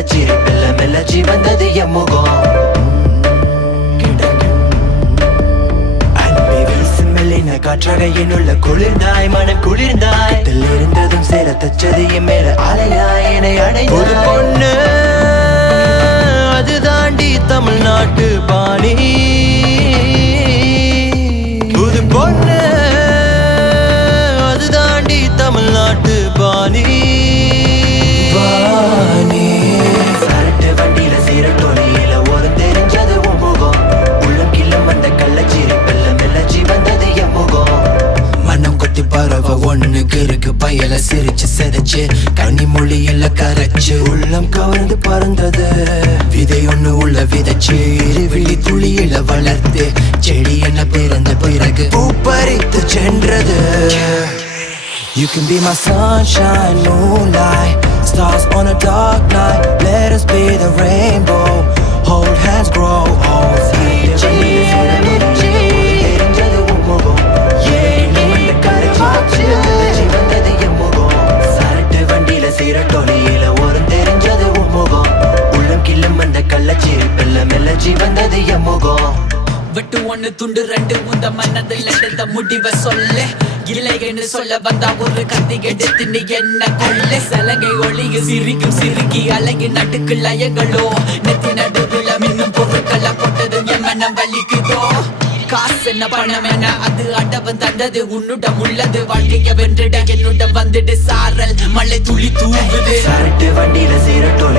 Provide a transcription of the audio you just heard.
கள்ளச்சிரிப்பில் மெல்லச்சி வந்தது என் முகம். காற்றகையின் உள்ள குளிர்ந்தாய் மனம் குளிர்ந்தாய் இருந்ததும் சேர தச்சது என் மேல அலையாய் என்னை அடைந்த பொண்ணு அது தாண்டி தமிழ்நாட்டு பாணி. புது பொண்ணு அது தாண்டி தமிழ்நாட்டு பாணி. சரட்டு வண்டியில சீர தொழில ஒரு தெரிஞ்சது உன் முகம். உள்ளம் கிள்ளும் அந்த கள்ளச்சிரிப்பில் மெல்லச்சி வந்தது என் முகம். மனம் கொத்தி பறவ ஒண்ணுக்கு இருக்கு பயல சிரிச்சு செதைச்சு கனிமொழியில கரைச்சு உள்ளம் கவர்ந்து பறந்தது. விதை ஒண்ணு உள்ள விதைச்சு இருவிழி துளியில வளர்த்து செடி என்ன பிறந்த பிறகு பூ பறித்து சென்றது. You can be my sunshine, moonlight, stars on a dark night. Let us be the rainbow, hold hands, grow old. Shirt வண்டியில சீரட்டொலியில ஒரு தெரிஞ்சது உன் முகம். உள்ளம் கிள்ளும் அந்த கள்ளச்சிரிப்பில் மெல்லச்சி வந்தது என் முகம். வெட்டு ஒண்ணு துண்டு ரெண்டு உந்த மன்னதில் எடுத்த முடிவை சொல்ல இல்லைன்னு சொல்ல வந்தா ஒரு கத்தி எடுத்து நீ என்ன கொள்ள. சலங்கை ஒளிய சிரிக்கும் சிரிக்கி அழகி நட்டுக்கு லயங்களோ நெத்தி நடுவில் மின்னும் பொருட்களை போட்டது என் மனம் வலிக்குதோ. காசு என்ன பணம் என்ன அது அடவன் தந்தது உன்னுடம் உள்ளது. வாழ்க்கைய வென்றிட என்னுடன் வந்துடு சாரல் மழை துளி தூவுது. சரட்டு வண்டியில சீரட்டோ